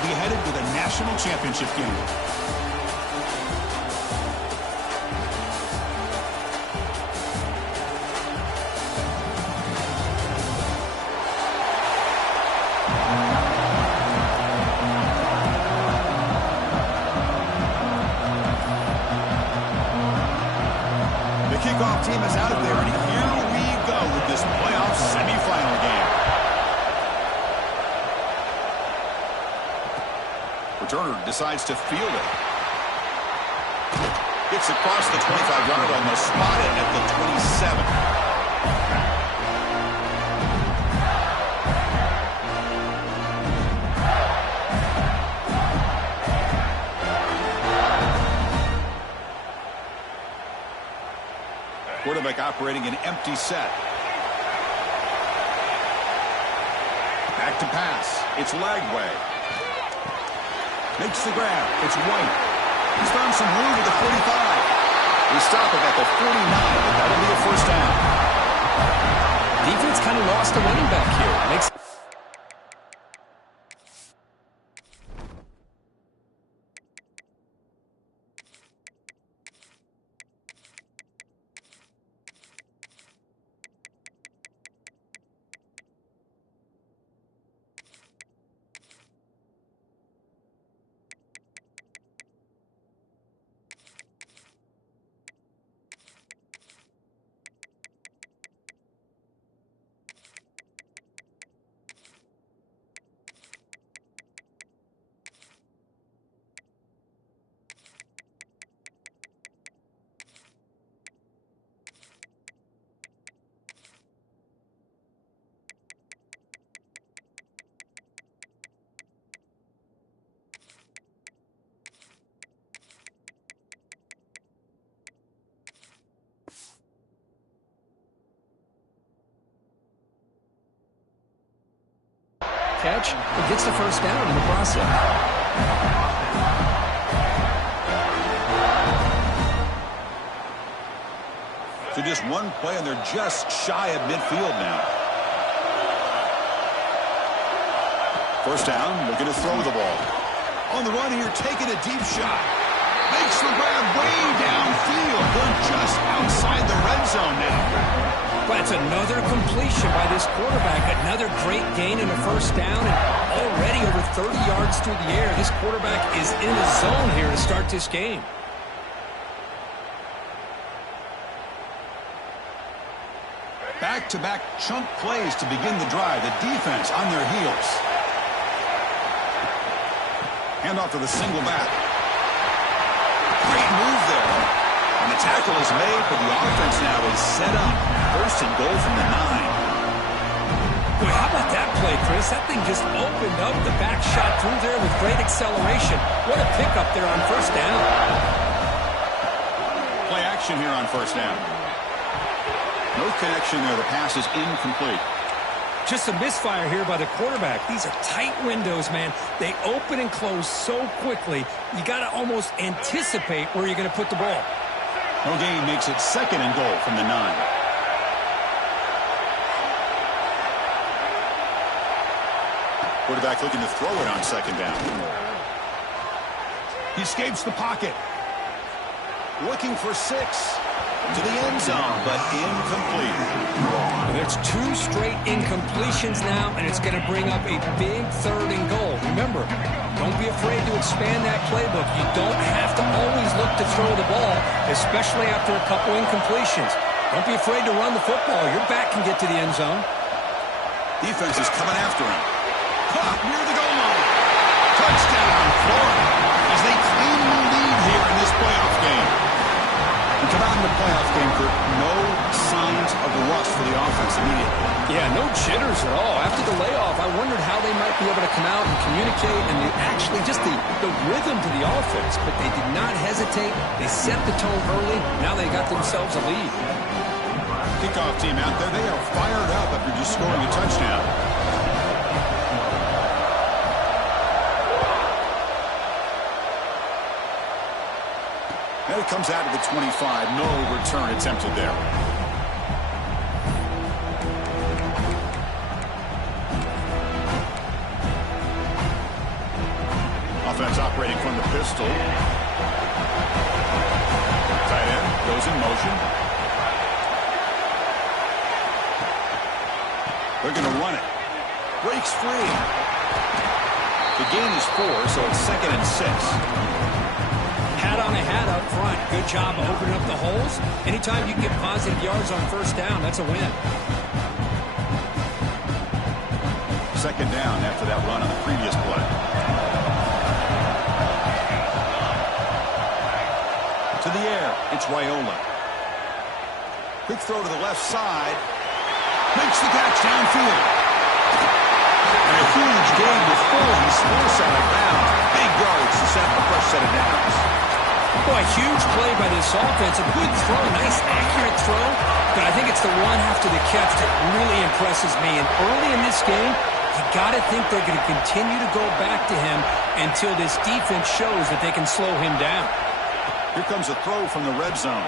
could be headed to the national championship game. Kickoff team is out there, and here we go with this playoff semifinal game. Returner decides to field it. Gets across the 25-yard line, almost spotted at the 27. Quarterback operating an empty set. Back to pass. It's Lagway. Makes the grab. It's White. He's found some room at the 45. We stop him at the 49, but that'll be a first down. Defense kind of lost a running back here. Makes catch, but gets the first down in the process. So just one play, and they're just shy of midfield now. First down, looking to throw the ball. On the run here, taking a deep shot. Makes the grab way downfield. They're just outside the red zone now. That's another completion by this quarterback. Another great gain in a first down, and already over 30 yards through the air. This quarterback is in the zone here to start this game. Back-to-back chunk plays to begin the drive. The defense on their heels. Handoff to the single back. Great move there. And the tackle is made, but the offense now is set up. First and goal from the 9. Boy, how about that play, Chris? That thing just opened up. The back shot through there with great acceleration. What a pickup there on first down. Play action here on first down. No connection there. The pass is incomplete. Just a misfire here by the quarterback. These are tight windows, man. They open and close so quickly. You got to almost anticipate where you're going to put the ball. No gain makes it second and goal from the 9. Quarterback looking to throw it on second down. He escapes the pocket. Looking for 6. To the end zone, but incomplete. Well, there's 2 straight incompletions now, and it's going to bring up a big third and goal. Remember, don't be afraid to expand that playbook. You don't have to always look to throw the ball, especially after a couple incompletions. Don't be afraid to run the football. Your back can get to the end zone. Defense is coming after him. Caught near the goal line. Touchdown, Florida, as they claim the lead here in this playoff game. We come out in the playoff game, Kurt, no signs of rust for the offense immediately. Yeah, no jitters at all. After the layoff, I wondered how they might be able to come out and communicate and actually just the rhythm to the offense. But they did not hesitate. They set the tone early. Now they got themselves a lead. Kickoff team out there, they are fired up after just scoring a touchdown. And it comes out to the 25. No return attempted there. defense operating from the pistol. Tight end goes in motion. They're going to run it. Breaks free. The gain is 4, so it's 2nd and 6. Hat on a hat up front. Good job of opening up the holes. Anytime you can get positive yards on first down, that's a win. 2nd down after that run on the previous play. To the air, it's Raiola. Quick throw to the left side. Makes the catch downfield. And a huge gain before he's forced out of bounds. Big yards to set up a fresh set of downs. Boy, huge play by this offense. A good throw, nice accurate throw. But I think it's the one after the catch that really impresses me. And early in this game, you got to think they're going to continue to go back to him until this defense shows that they can slow him down. Here comes a throw from the red zone.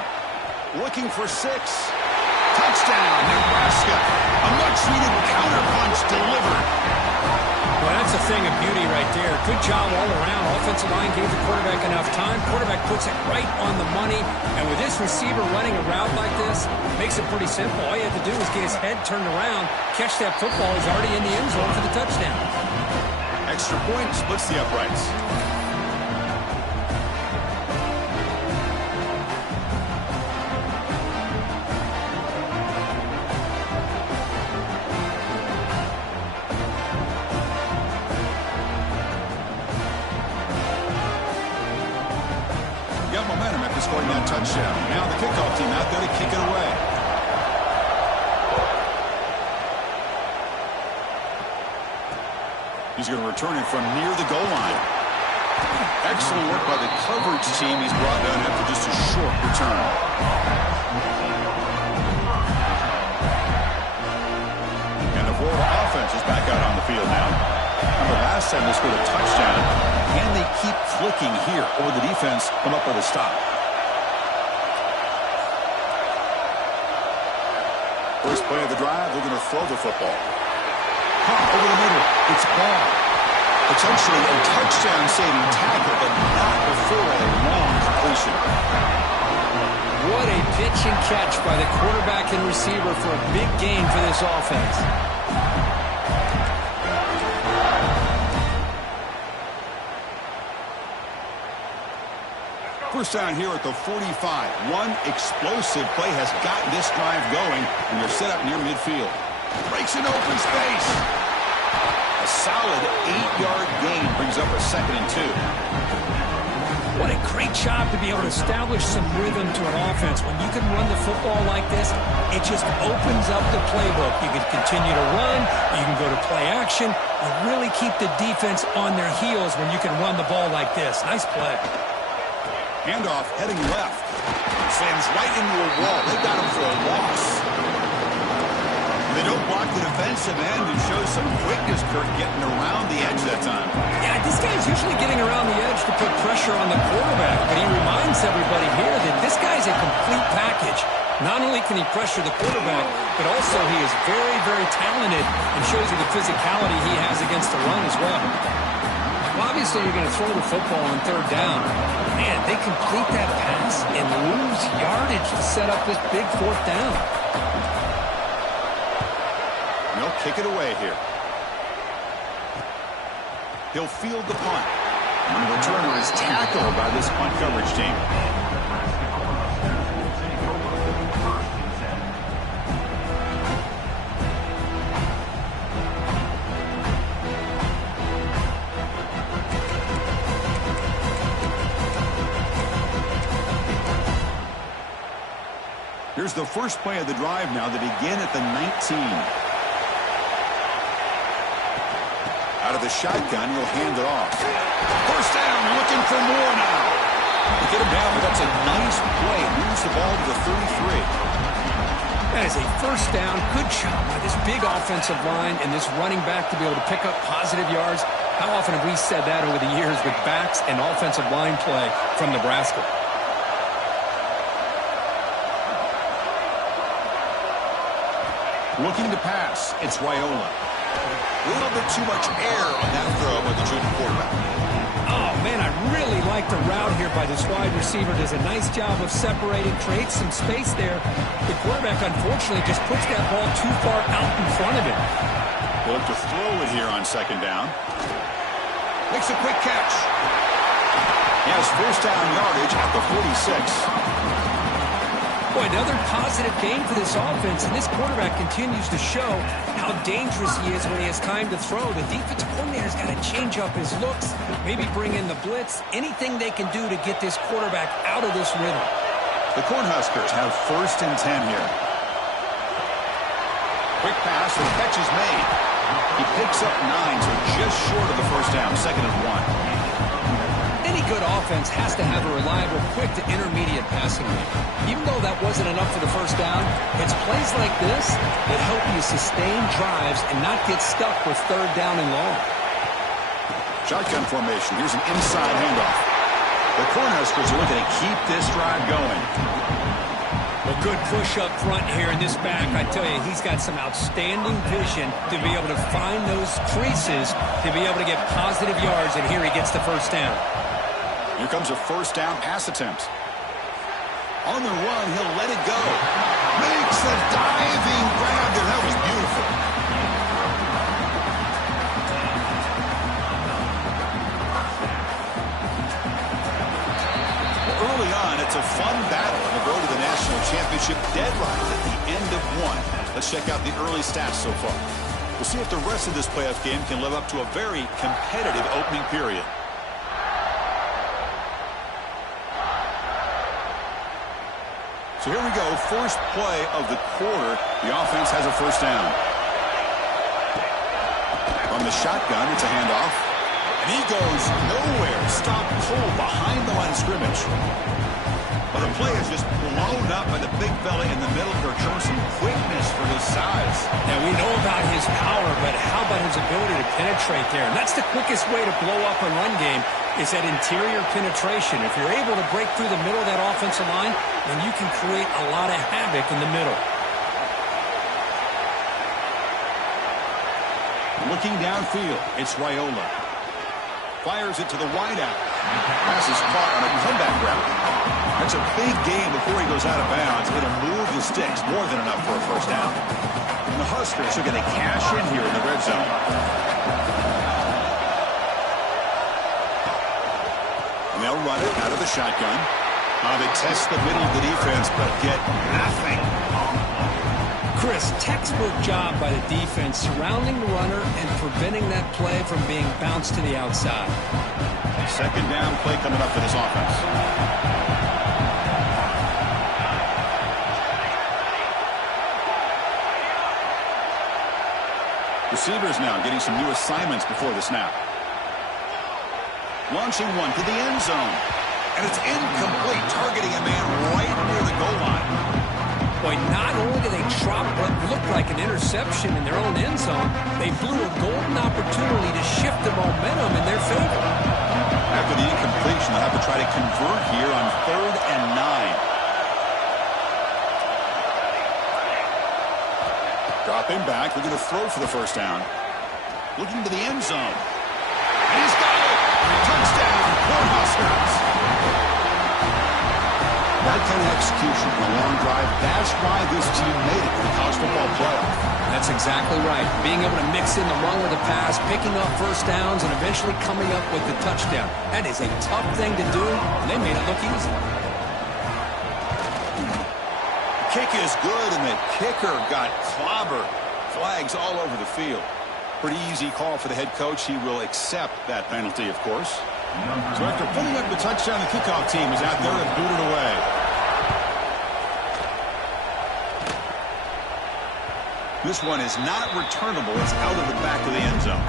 Looking for 6. Touchdown, Nebraska. A much-needed counterpunch delivered. Well, that's a thing of beauty right there. Good job all around. Offensive line gave the quarterback enough time. Quarterback puts it right on the money. And with this receiver running a route like this, makes it pretty simple. All you have to do is get his head turned around, catch that football. He's already in the end zone for the touchdown. Extra point splits the uprights. Scoring that touchdown. Now the kickoff team out there to kick it away. He's going to return it from near the goal line. Excellent work by the coverage team. He's brought down after just a short return. And the Florida offense is back out on the field now. The last time they scored a touchdown. Can they keep clicking here, or the defense come up with a stop? First play of the drive, they're going to throw the football. Over the middle, it's ball. Potentially a touchdown-saving tackle, but not before a long completion. What a pitch and catch by the quarterback and receiver for a big gain for this offense. First down here at the 45. One explosive play has gotten this drive going, and they're set up near midfield. Breaks an open space. A solid 8-yard gain brings up a 2nd and 2. What a great job to be able to establish some rhythm to an offense. When you can run the football like this, it just opens up the playbook. You can continue to run. You can go to play action. You really keep the defense on their heels when you can run the ball like this. Nice play. Handoff heading left. Slams right into a wall. They got him for a loss. They don't block the defensive end and show some quickness, Kurt, getting around the edge that time. Yeah, this guy's usually getting around the edge to put pressure on the quarterback, but he reminds everybody here that this guy's a complete package. Not only can he pressure the quarterback, but also he is very, very talented and shows you the physicality he has against the run as well. Obviously, you're going to throw the football on 3rd down. Man, they complete that pass and lose yardage to set up this big 4th down. They'll kick it away here. He'll field the punt. And the returner is tackled by this punt coverage team. Here's the first play of the drive now. They begin at the 19. Out of the shotgun, he'll hand it off. First down, looking for more now. They get him down, but that's a nice play. Moves the ball to the 33. That is a first down. Good job by this big offensive line and this running back to be able to pick up positive yards. How often have we said that over the years with backs and offensive line play from Nebraska? Looking to pass, it's Raiola. A little bit too much air on that throw by the junior quarterback. Oh, like the route here by this wide receiver. Does a nice job of separating, creates some space there. The quarterback, unfortunately, just puts that ball too far out in front of him. They'll look to throw it here on second down. Makes a quick catch. He has first down yardage at the 46. Boy, another positive game for this offense, and this quarterback continues to show how dangerous he is when he has time to throw. The defensive coordinator's got to change up his looks, maybe bring in the blitz, anything they can do to get this quarterback out of this rhythm. The Cornhuskers have first and 10 here. Quick pass, and the catch is made. He picks up 9, so just short of the first down, second and 1. Any good offense has to have a reliable, quick to intermediate passing game. Even though that wasn't enough for the first down, it's plays like this that help you sustain drives and not get stuck with third down and long. Shotgun formation. Here's an inside handoff. The Cornhuskers are looking to keep this drive going. A good push up front here in this back. I tell you, he's got some outstanding vision to be able to find those creases, to be able to get positive yards, and here he gets the first down. Here comes a first down pass attempt. On the run, he'll let it go. Makes the diving grab there. That was beautiful. Well, early on, it's a fun battle on the road to the national championship deadline at the end of one. Let's check out the early stats so far. We'll see if the rest of this playoff game can live up to a very competitive opening period. So here we go, first play of the quarter. The offense has a first down. From the shotgun, it's a handoff. And he goes nowhere. Stop cold behind the line of scrimmage. But the play is just blown up by the big fella in the middle. They're showing some quickness for his size. Now, we know about his power, but how about his ability to penetrate there? And that's the quickest way to blow up a run game, is that interior penetration. If you're able to break through the middle of that offensive line, then you can create a lot of havoc in the middle. Looking downfield, it's Raiola. Fires it to the wideout. Pass is caught on a comeback route. That's a big gain before he goes out of bounds. It'll move the sticks, more than enough for a first down. And the Huskers are going to cash in here in the red zone. And they'll run it out of the shotgun. They test the middle of the defense, but get nothing. Chris, textbook job by the defense surrounding the runner and preventing that play from being bounced to the outside. Second down play coming up for this offense. Receivers now getting some new assignments before the snap. Launching one to the end zone. And it's incomplete, targeting a man right near the goal line. Boy, not only did they drop what looked like an interception in their own end zone, they blew a golden opportunity to shift the momentum in their favor. After the incompletion, they'll have to try to convert here on 3rd and 9. Dropping back, looking to throw for the first down. Looking to the end zone. And he's got it! Touchdown, Cornhuskers! That kind of execution on a long drive, that's why this team made it in the college football playoff. That's exactly right. Being able to mix in the run with the pass, picking up first downs, and eventually coming up with the touchdown. That is a tough thing to do, and they made it look easy. The kick is good, and the kicker got clobbered. Flags all over the field. Pretty easy call for the head coach. He will accept that penalty, of course. So after putting up the touchdown, the kickoff team is out there to boot it away. This one is not returnable. It's out of the back of the end zone.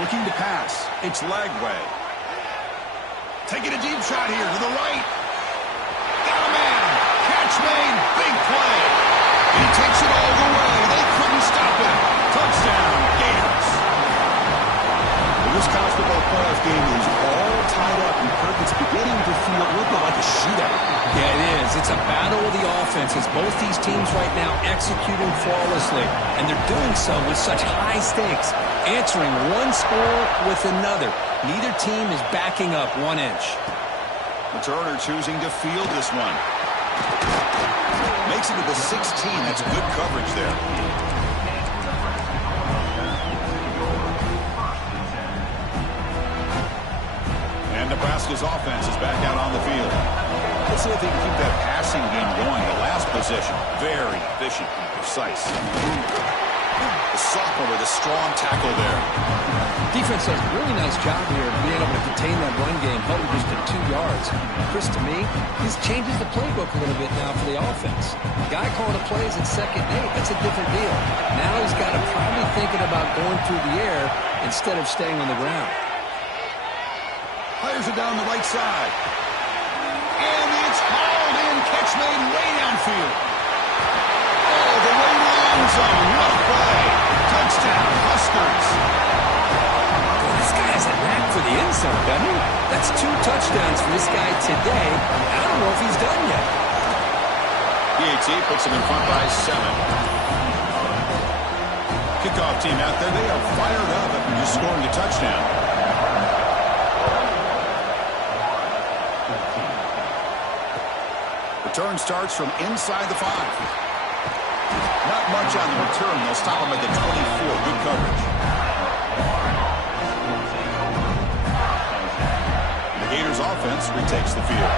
Looking to pass. It's Lagway. Taking a deep shot here to the right. Got a man. Catch made. Big play. He takes it all the way. They couldn't stop it. Touchdown, Gators. beginning to feel a little bit like a shootout. Yeah, it is. It's a battle of the offenses. Both these teams right now executing flawlessly, and they're doing so with such high stakes, answering one score with another. Neither team is backing up 1 inch. Turner choosing to field this one. Makes it to the 16. That's good coverage there. And Nebraska's offense is back out on the field. Let's see if they can keep that passing game going. The last possession, very efficient and precise. The sophomore with a strong tackle there. Defense does a really nice job here of being able to contain that run game, held it just to 2 yards. Chris, to me, this changes the playbook a little bit now for the offense. The guy calling the plays at 2nd and 8, that's a different deal. Now he's got to probably thinking about going through the air instead of staying on the ground. Fires it down the right side. And it's hauled in. Catch made way downfield. Oh, the way to the end zone. What a play. Touchdown, Huskers. Boy, this guy has a knack for the end zone, doesn't he? That's 2 touchdowns for this guy today. I don't know if he's done yet. PAT puts him in front by 7. Kickoff team out there. They are fired up after just scoring a touchdown. Return starts from inside the 5. Not much on the return. They'll stop him at the 24. Good coverage. The Gators offense retakes the field.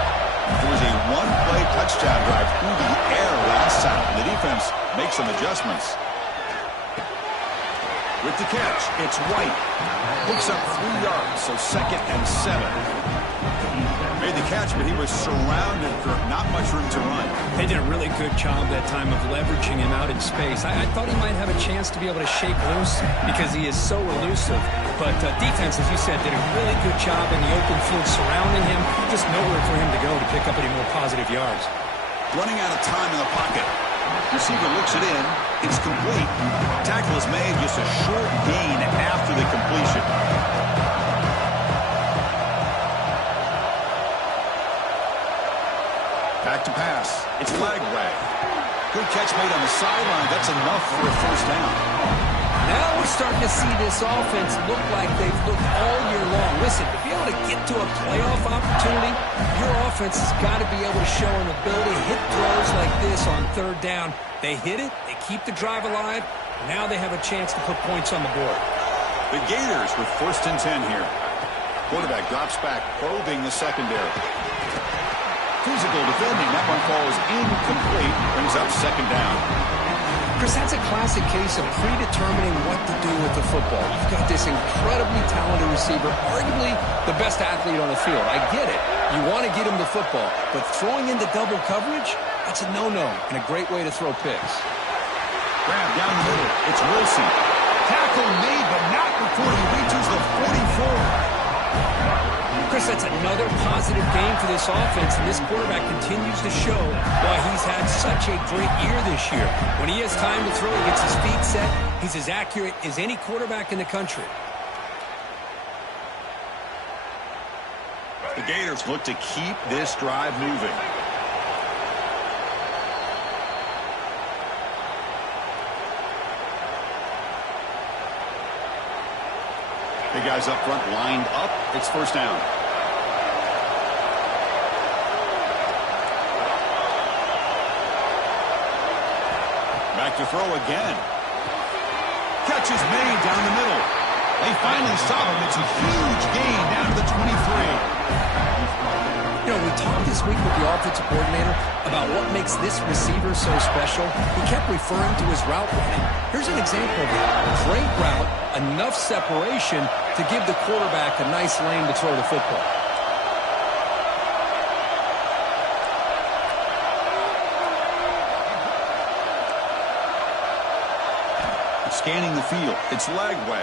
There was a 1-play touchdown drive through the air last time. The defense makes some adjustments. With the catch, it's White. Picks up 3 yards, so 2nd and 7. Made the catch, but he was surrounded for not much room to run. They did a really good job that time of leveraging him out in space. I thought he might have a chance to be able to shake loose because he is so elusive. But defense, as you said, did a really good job in the open field surrounding him. Just nowhere for him to go to pick up any more positive yards. Running out of time in the pocket. Receiver looks it in. It's complete. Tackle is made, just a short gain after the completion. Back to pass. It's Lagway. Good catch made on the sideline. That's enough for a first down. Now we're starting to see this offense look like they've looked all year long. Listen, to be able to get to a playoff opportunity, your offense has got to be able to show an ability to hit throws like this on 3rd down. They hit it, they keep the drive alive, now they have a chance to put points on the board. The Gators with 1st and 10 here. Quarterback drops back, probing the secondary. Physical defending. That one falls incomplete. Brings up 2nd down. Chris, that's a classic case of predetermining what to do with the football. You've got this incredibly talented receiver, arguably the best athlete on the field. I get it. You want to get him the football, but throwing into double coverage, that's a no-no and a great way to throw picks. Grab down the middle. It's Wilson. Tackle made, but not before he reaches the 44. Chris, that's another positive game for this offense, and this quarterback continues to show why he's had such a great year this year. When he has time to throw, he gets his feet set. He's as accurate as any quarterback in the country. The Gators look to keep this drive moving. The guys up front lined up. It's 1st down. Back to throw again. Catch is made down the middle. They finally stop him. It's a huge gain down to the 23. You know, we talked this week with the offensive coordinator about what makes this receiver so special. He kept referring to his route running. Here's an example of it. Great route, enough separation to give the quarterback a nice lane to throw the football. Scanning the field. It's Lagway.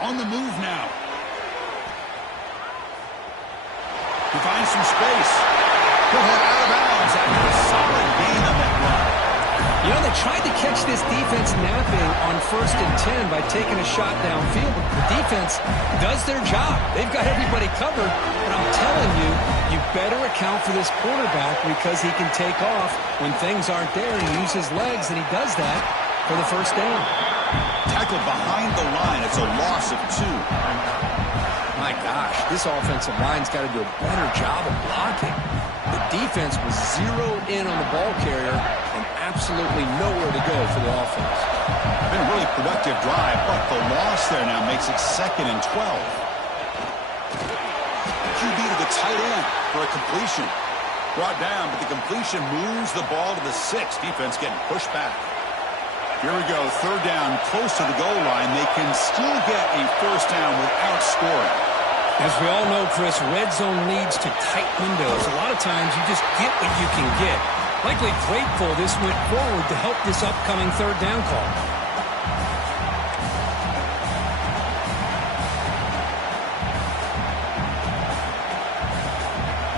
On the move now. He finds some space. He'll head out of bounds after a solid gain on that run. You know, they tried to catch this defense napping on 1st and 10 by taking a shot downfield, but the defense does their job. They've got everybody covered, but I'm telling you, you better account for this quarterback because he can take off when things aren't there and use his legs, and he does that for the first down. Tackled behind the line. It's a loss of 2. My gosh, this offensive line's got to do a better job of blocking. The defense was zeroed in on the ball carrier and absolutely nowhere to go for the offense. Been a really productive drive, but the loss there now makes it 2nd and 12. QB to the tight end for a completion. Brought down, but the completion moves the ball to the 6. Defense getting pushed back. Here we go, 3rd down, close to the goal line. They can still get a 1st down without scoring. As we all know, Chris, red zone leads to tight windows. A lot of times you just get what you can get. Likely grateful this went forward to help this upcoming 3rd down call.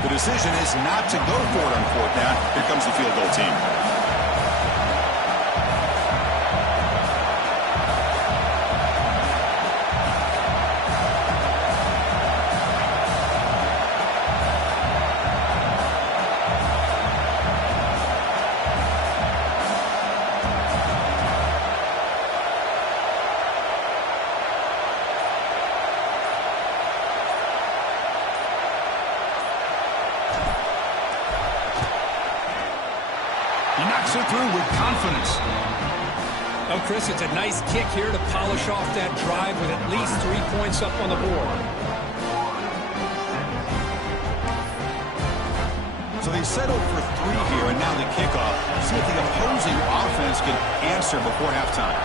The decision is not to go for it on 4th down. Here comes the field goal team. He knocks it through with confidence. Oh, Chris, it's a nice kick here to polish off that drive with at least 3 points up on the board. So they settled for 3 here, and now the kickoff. See if the opposing offense can answer before halftime.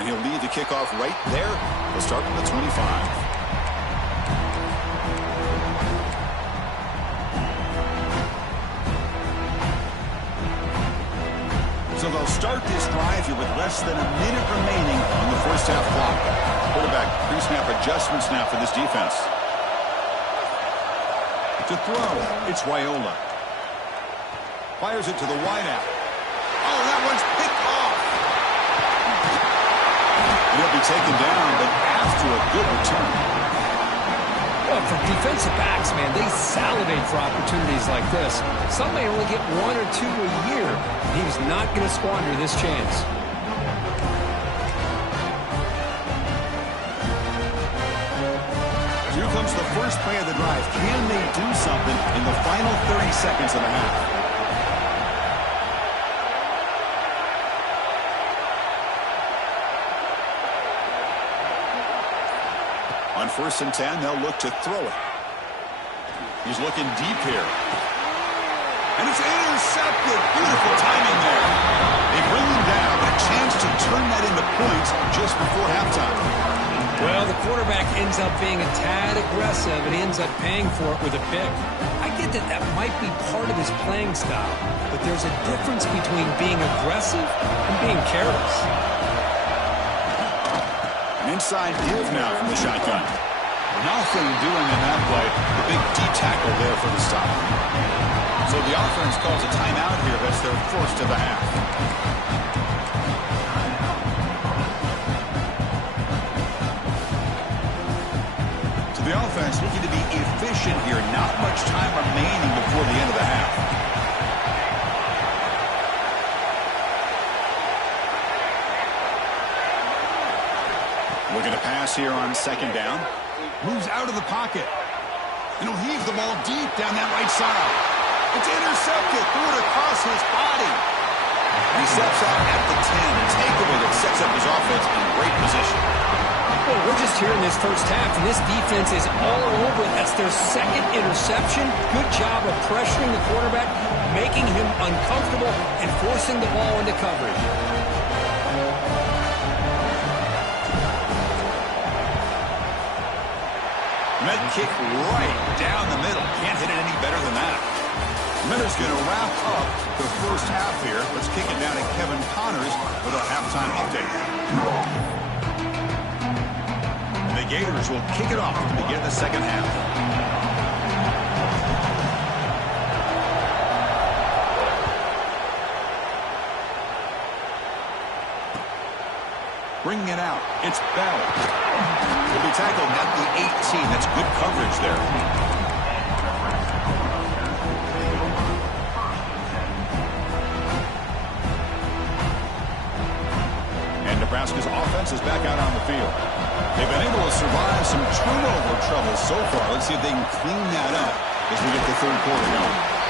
And he'll lead the kickoff right there. He'll start from the 25. So they'll start this drive here with less than a minute remaining on the 1st half clock. Quarterback pre-snap adjustments now for this defense. To throw, it's Wyola. Fires it to the wideout. Oh, that one's picked off. And he'll be taken down, but after a good return. Well, for defensive backs, man, they salivate for opportunities like this. Some may only get 1 or 2 a year. He was not going to squander this chance. Here comes the first play of the drive. Can they do something in the final 30 seconds of the half? On 1st and 10, they'll look to throw it. He's looking deep here. And it's intercepted. Beautiful timing there. They bring him down, but a chance to turn that into points just before halftime. Well, the quarterback ends up being a tad aggressive, and he ends up paying for it with a pick. I get that that might be part of his playing style, but there's a difference between being aggressive and being careless. An inside give now from the shotgun. Nothing doing in that play. The big D tackle there for the stop. So the offense calls a timeout here. That's their 1st of the half. So the offense looking to be efficient here. Not much time remaining before the end of the half. Looking to pass here on 2nd down. Moves out of the pocket. And he'll heave the ball deep down that right side. It's intercepted. Threw it across his body. He steps out at the 10. A takeaway that sets up his offense in great position. Well, we're just here in this first half, and this defense is all over it. That's their 2nd interception. Good job of pressuring the quarterback, making him uncomfortable, and forcing the ball into coverage. Med kick right down the middle. Can't hit it any better than that. Miller's going to wrap up the first half here. Let's kick it down to Kevin Connors with a halftime update. And the Gators will kick it off to begin the 2nd half. Bringing it out. It's Bell. He'll be tackled at the 18. That's good coverage there. And Nebraska's offense is back out on the field. They've been able to survive some turnover trouble so far. Let's see if they can clean that up as we get the third quarter going.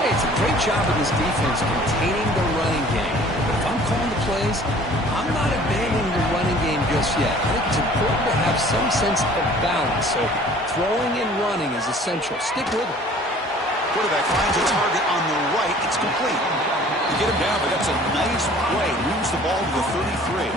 Hey, it's a great job of this defense containing the running game. But if I'm calling the plays, I'm not abandoning the running game just yet. I think it's important to have some sense of balance. So throwing and running is essential. Stick with it. Quarterback finds a target on the right. It's complete. You get him down, but that's a nice play. Moves the ball to the 33.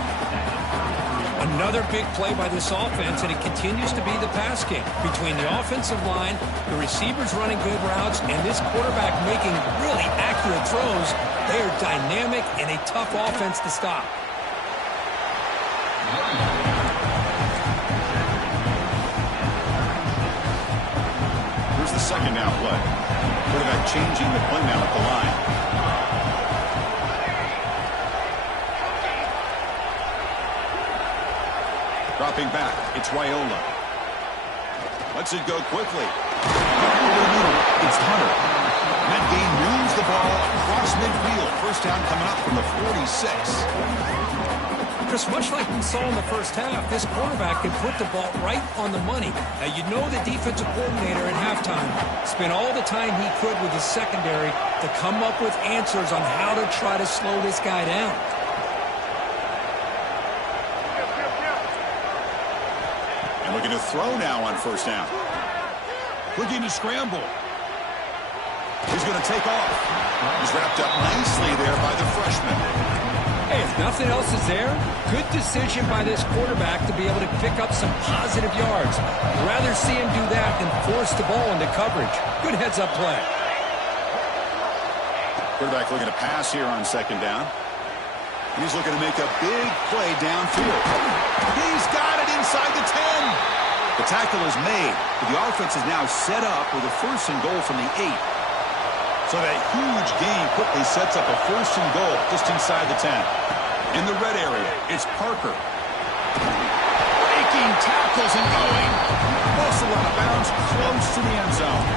Another big play by this offense, and it continues to be the pass game. Between the offensive line, the receivers running good routes, and this quarterback making really accurate throws, they are dynamic and a tough offense to stop. Here's the second down play. Quarterback changing the play now at the line. Dropping back, it's Raiola. Lets it go quickly. Over the middle, it's Hunter. That game moves the ball across midfield. First down coming up from the 46. Chris, much like we saw in the first half, this quarterback can put the ball right on the money. Now, you know the defensive coordinator at halftime spent all the time he could with his secondary to come up with answers on how to try to slow this guy down. Looking to throw now on first down. Looking to scramble. He's going to take off. He's wrapped up nicely there by the freshman. Hey, if nothing else is there, good decision by this quarterback to be able to pick up some positive yards. I'd rather see him do that than force the ball into coverage. Good heads-up play. Quarterback looking to pass here on second down. He's looking to make a big play downfield. He's got it inside the 10. The tackle is made, but the offense is now set up with a first and goal from the 8. So that huge gain quickly sets up a first and goal just inside the 10. In the red area, it's Parker. Breaking tackles and going. Also out of bounds, close to the end zone.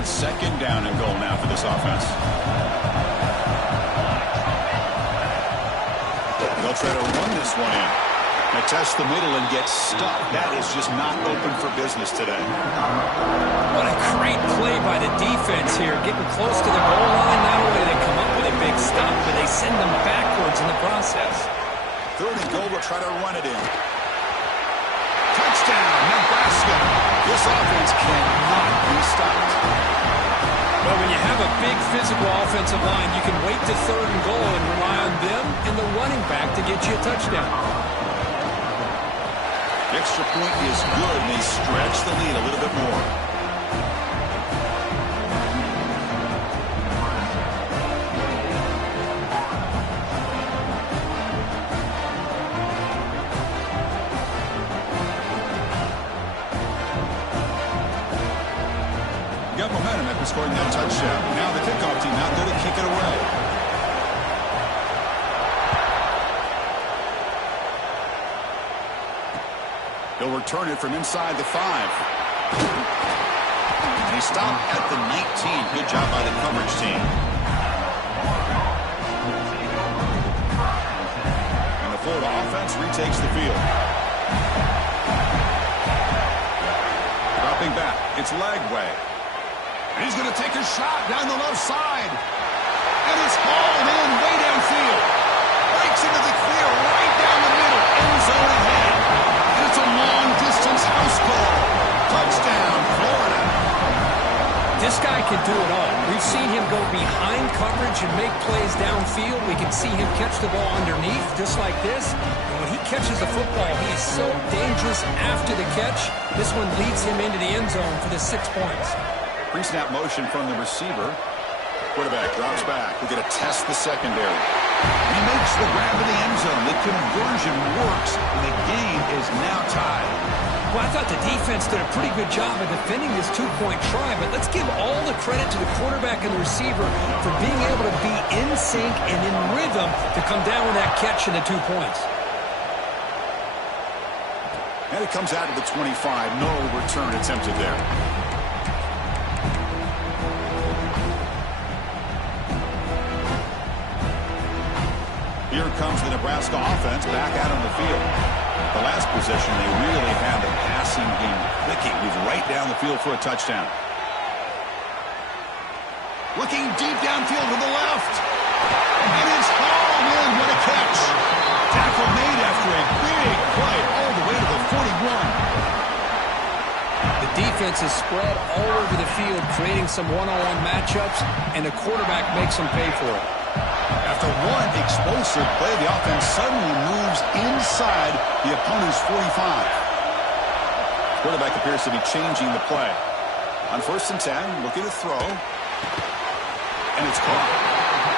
It's second down and goal now for this offense. They'll try to run this one in. They test the middle and get stuck. That is just not open for business today. What a great play by the defense here. Getting close to the goal line. Not only do they come up with a big stop, but they send them backwards in the process. Third and goal, will try to run it in. Touchdown, Nebraska. This offense cannot be stopped. Well, when you have a big physical offensive line, you can wait to third and goal and rely on them and the running back to get you a touchdown. The extra point is good, and they stretch the lead a little bit more. Got momentum after scoring that touchdown. Now the kickoff team out there to kick it away. He'll return it from inside the 5. And he stopped at the 19. Good job by the coverage team. And the Florida offense retakes the field. Dropping back. It's Lagway. And he's going to take a shot down the left side. And it's hauled in way downfield. Breaks into the clear right down the middle. End zone ahead. And it's a long-distance house call. Touchdown, Florida. This guy can do it all. We've seen him go behind coverage and make plays downfield. We can see him catch the ball underneath just like this. And when he catches the football, he is so dangerous after the catch. This one leads him into the end zone for the 6 points. Pre-snap motion from the receiver. Quarterback drops back. We're going to test the secondary. He makes the grab in the end zone. The conversion works, and the game is now tied. Well, I thought the defense did a pretty good job of defending this two-point try, but let's give all the credit to the quarterback and the receiver for being able to be in sync and in rhythm to come down with that catch and the 2 points. And it comes out of the 25. No return attempted there. Here comes the Nebraska offense back out on the field. The last possession, they really had the passing game clicking. Moved right down the field for a touchdown. Looking deep downfield to the left. And it's hauled in. What a catch. Tackle made after a big play all the way to the 41. The defense is spread all over the field, creating some one-on-one matchups, and the quarterback makes them pay for it. After one explosive play, the offense suddenly moves inside the opponent's 45. Quarterback appears to be changing the play. On 1st and 10, looking to throw. And it's caught.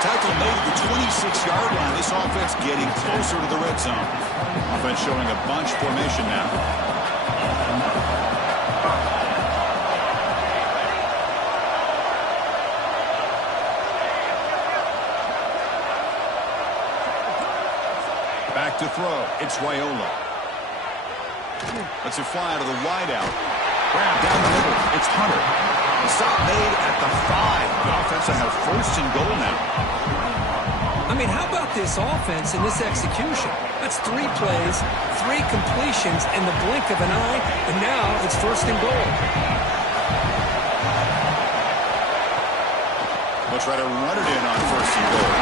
Tackle made at the 26-yard line. This offense getting closer to the red zone. Offense showing a bunch formation now. Back to throw. It's Raiola. Lets it fly out of the wideout. Grab down the middle. It's Hunter. The stop made at the 5. The offense will have 1st and goal now. I mean, how about this offense and this execution? That's 3 plays, 3 completions in the blink of an eye, and now it's 1st and goal. We'll try to run it in on 1st and goal.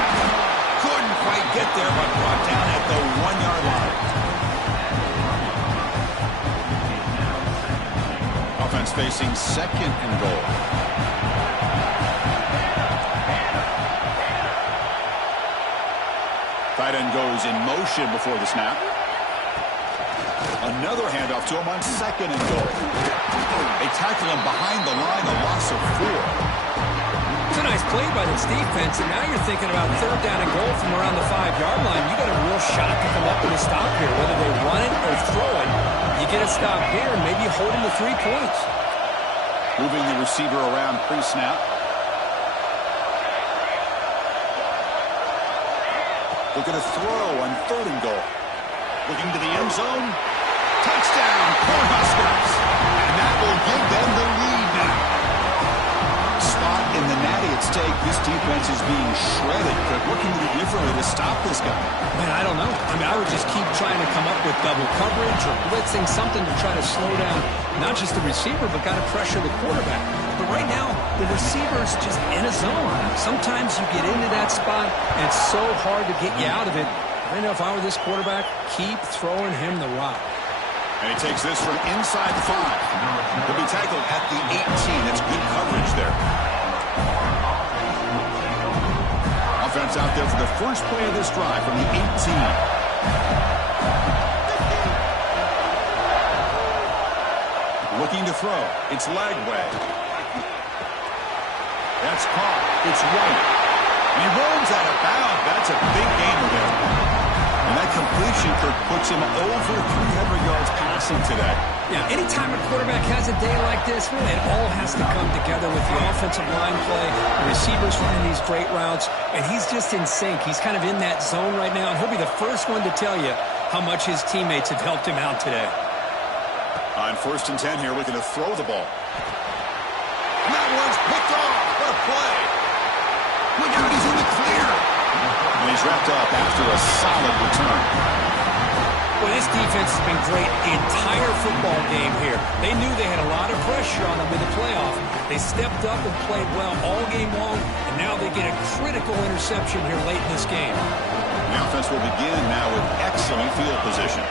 Couldn't quite get there, but brought down at the 1-yard line. Offense facing 2nd and goal. Tight end goes in motion before the snap. Another handoff to him on 2nd and goal. They tackle him behind the line, a loss of 4. It's a nice play by this defense, and now you're thinking about 3rd down and goal from around the 5-yard line. You got a real shot to come up with a stop here, whether they run it or throw it. You get a stop here, and maybe you hold them to 3 points. Moving the receiver around pre-snap. Looking to throw on 3rd and goal. Looking to the end zone. Touchdown, Cornhuskers. And that will give them the lead now. Spot in the natty at stake. This defense is being shredded. But what can we do differently to stop this guy? Man, I don't know. I mean, I would just keep trying to come up with double coverage or blitzing, something to try to slow down not just the receiver, but got to pressure the quarterback. But right now, the receiver's just in a zone. Sometimes you get into that spot, and it's so hard to get you out of it. I know if I were this quarterback, keep throwing him the rock. And he takes this from inside the 5. He'll be tackled at the 18. That's good coverage there. Offense out there for the first play of this drive from the 18. Looking to throw. It's Lagway. That's caught. It's White. And he rolls out of bounds. That's a big gainer there. And that completion, Kirk, puts him over 300 yards passing today. Yeah, anytime a quarterback has a day like this, really, it all has to come together with the offensive line play, the receivers running these great routes, and he's just in sync. He's kind of in that zone right now, and he'll be the first one to tell you how much his teammates have helped him out today. On 1st and 10 here, looking to throw the ball. And that one's picked off. What a play. Look out, he's in the clear. And he's wrapped up after a solid return. Well, this defense has been great the entire football game here. They knew they had a lot of pressure on them with the playoff. They stepped up and played well all game long, and now they get a critical interception here late in this game. The offense will begin now with excellent field position.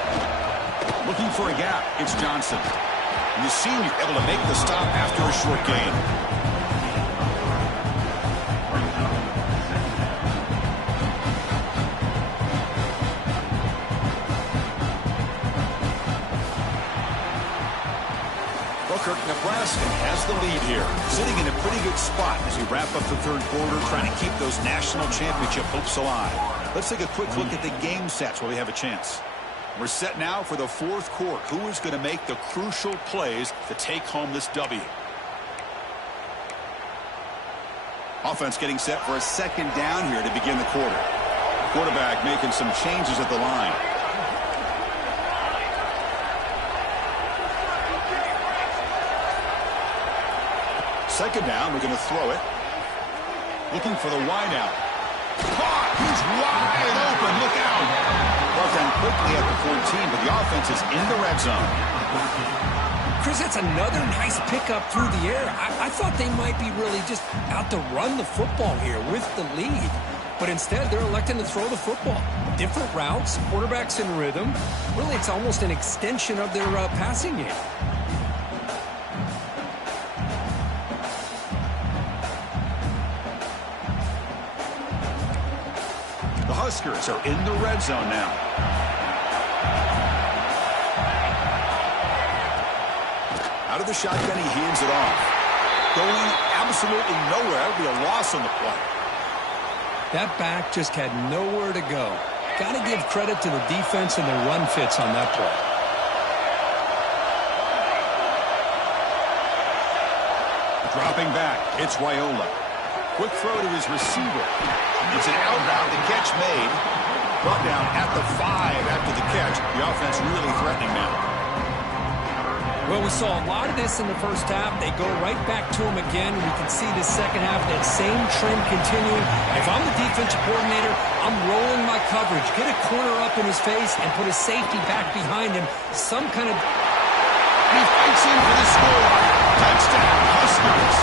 Looking for a gap, it's Johnson. And the senior able to make the stop after a short gain. Nebraska has the lead here, sitting in a pretty good spot as we wrap up the 3rd quarter, trying to keep those national championship hopes alive. Let's take a quick look at the game sets while we have a chance. We're set now for the fourth quarter. Who is going to make the crucial plays to take home this W? Offense getting set for a second down here to begin the quarter. Quarterback making some changes at the line. Second down, we're going to throw it. Looking for the wide out. Caught! He's wide open. Look out! Brought down quickly at the 14, but the offense is in the red zone. Chris, that's another nice pickup through the air. I thought they might be really just out to run the football here with the lead. But instead, they're electing to throw the football. Different routes, quarterbacks in rhythm. Really, it's almost an extension of their passing game. The Huskers are in the red zone now. Out of the shotgun, he hands it off. Going absolutely nowhere. It'll be a loss on the play. That back just had nowhere to go. Got to give credit to the defense and the run fits on that play. Dropping back, it's Raiola. Quick throw to his receiver. It's an out route, the catch made. Brought down at the 5 after the catch. The offense really threatening now. Well, we saw a lot of this in the first half. They go right back to him again. We can see the second half, that same trend continuing. If I'm the defensive coordinator, I'm rolling my coverage. Get a corner up in his face and put a safety back behind him. Some kind of... He fights in for the score. Touchdown, Huskers.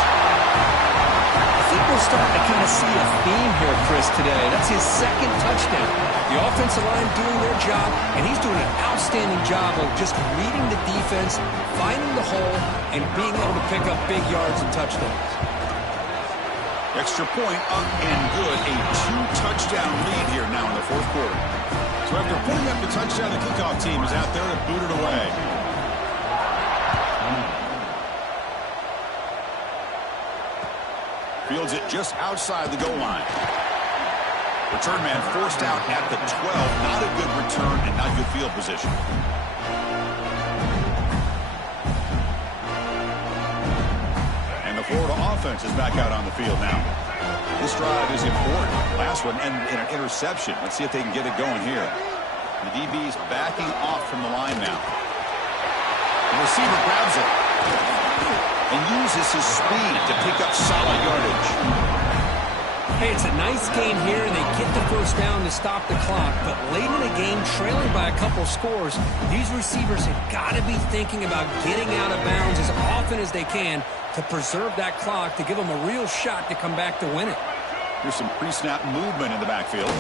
I think we're starting to kind of see a theme here, Chris, today. That's his second touchdown. The offensive line doing their job, and he's doing an outstanding job of just reading the defense, finding the hole, and being able to pick up big yards and touchdowns. Extra point up and good. A 2-touchdown lead here now in the fourth quarter. So after putting up the touchdown, the kickoff team is out there to boot it away. Fields it just outside the goal line. Return man forced out at the 12. Not a good return and not good field position. And the Florida offense is back out on the field now. This drive is important. Last one and an interception. Let's see if they can get it going here. The DB's backing off from the line now. The receiver grabs it and uses his speed to pick up solid yardage. Hey, it's a nice game here, and they get the first down to stop the clock. But late in the game, trailing by a couple scores, these receivers have got to be thinking about getting out of bounds as often as they can to preserve that clock, to give them a real shot to come back to win it. Here's some pre-snap movement in the backfield.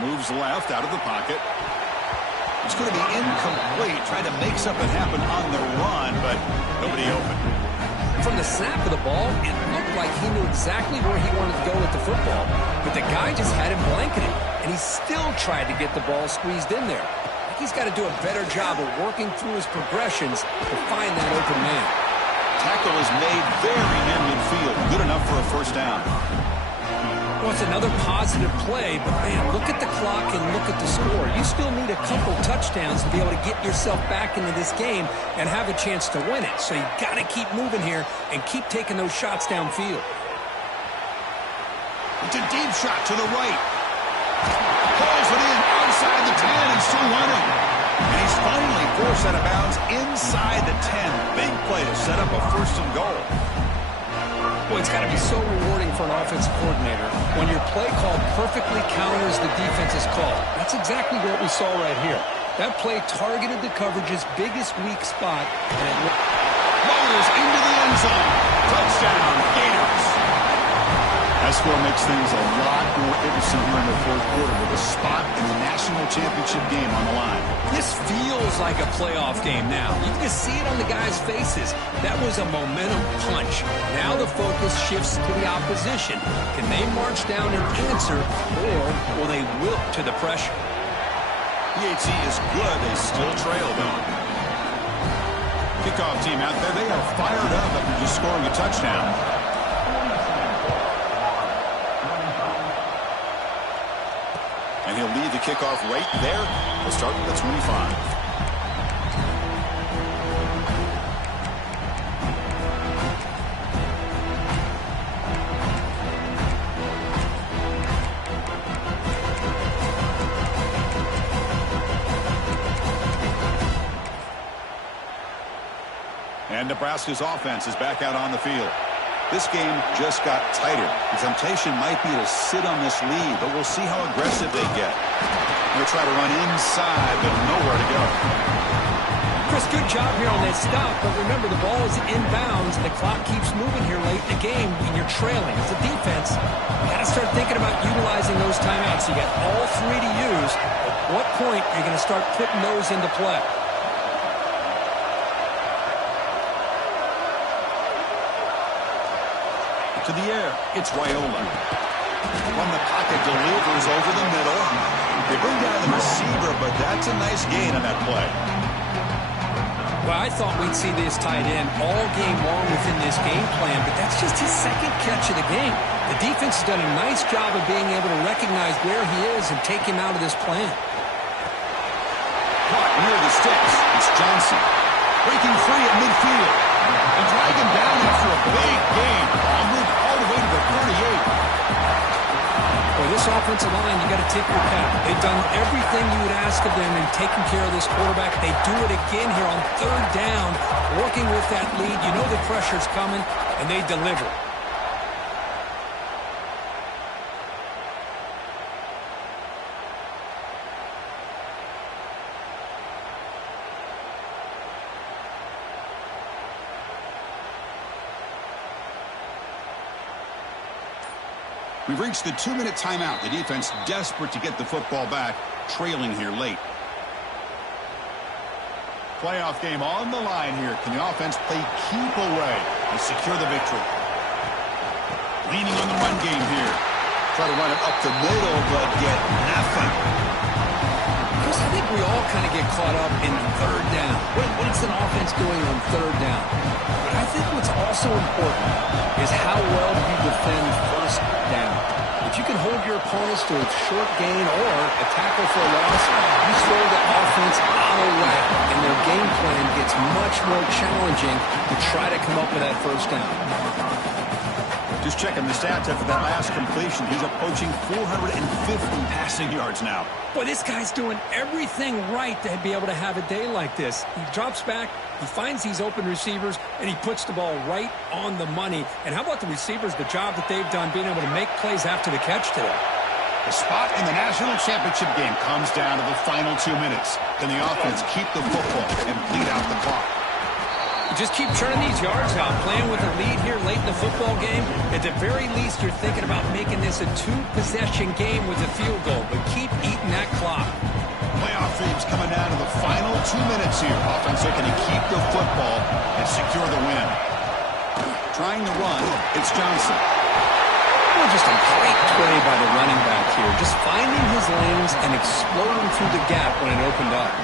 Moves left out of the pocket. It's going to be incomplete, trying to make something happen on the run, but nobody open. From the snap of the ball, it looked like he knew exactly where he wanted to go with the football, but the guy just had him blanketed, and he still tried to get the ball squeezed in there. I think he's got to do a better job of working through his progressions to find that open man. Tackle is made very near midfield. Good enough for a first down. Well, it's another positive play, but, man, look at the clock and look at the score. You still need a couple touchdowns to be able to get yourself back into this game and have a chance to win it. So you got to keep moving here and keep taking those shots downfield. It's a deep shot to the right. Pulls it in outside the 10 and still running. And he's finally forced out of bounds inside the 10. Big play to set up a first and goal. Well, it's got to be so rewarding for an offensive coordinator when your play call perfectly counters the defense's call. That's exactly what we saw right here. That play targeted the coverage's biggest weak spot. And it Motors into the end zone. Touchdown, Gators. That score makes things a lot more interesting here in the fourth quarter with a spot in the national championship game on the line. This feels like a playoff game now. You can just see it on the guys' faces. That was a momentum punch. Now the focus shifts to the opposition. Can they march down and answer, or will they wilt to the pressure? PHC is good. They still trail, though. Kickoff team out there, they are fired up after just scoring a touchdown. And he'll lead the kickoff right there. We'll start with the 25. And Nebraska's offense is back out on the field. This game just got tighter. The temptation might be to sit on this lead, but we'll see how aggressive they get. They'll try to run inside, but nowhere to go. Chris, good job here on that stop, but remember the ball is inbounds and the clock keeps moving here late in the game when you're trailing. As a defense, you got to start thinking about utilizing those timeouts. You got all three to use. At what point are you going to start putting those into play? To the air, it's Wyola. From the pocket, delivers over the middle. They bring down the receiver, but that's a nice gain on that play. Well, I thought we'd see this tight end all game long within this game plan, but that's just his second catch of the game. The defense has done a nice job of being able to recognize where he is and take him out of this plan. Caught near the sticks. It's Johnson. Breaking free at midfield. And dragging down after a big gain. Ball moved all the way to the 38. Boy, this offensive line, you got to tip your cap. They've done everything you would ask of them in taking care of this quarterback. They do it again here on third down, working with that lead. You know the pressure's coming, and they deliver. We've reached the 2-minute timeout. The defense desperate to get the football back, trailing here late. Playoff game on the line here. Can the offense play keep away and secure the victory? Leaning on the run game here. Try to run it up the middle, but get nothing. Chris, I think we all kind of get caught up in third down. What is an offense doing on third down? But I think what's also important is how well you defend first down. If you can hold your opponents to a short gain or a tackle for a loss, you throw the offense out of whack, and their game plan gets much more challenging to try to come up with that first down. Just checking the stats after that last completion. He's approaching 450 passing yards now. Boy, this guy's doing everything right to be able to have a day like this. He drops back, he finds these open receivers, and he puts the ball right on the money. And how about the receivers, the job that they've done being able to make plays after the catch today? The spot in the national championship game comes down to the final 2 minutes. Can the offense keep the football and bleed out the clock? Just keep churning these yards out, playing with a lead here late in the football game. At the very least, you're thinking about making this a 2-possession game with a field goal, but keep eating that clock. Playoff dreams coming down to the final 2 minutes here. Offense looking to keep the football and secure the win. Trying to run, it's Johnson. Well, just a great play by the running back here, just finding his lanes and exploding through the gap when it opened up.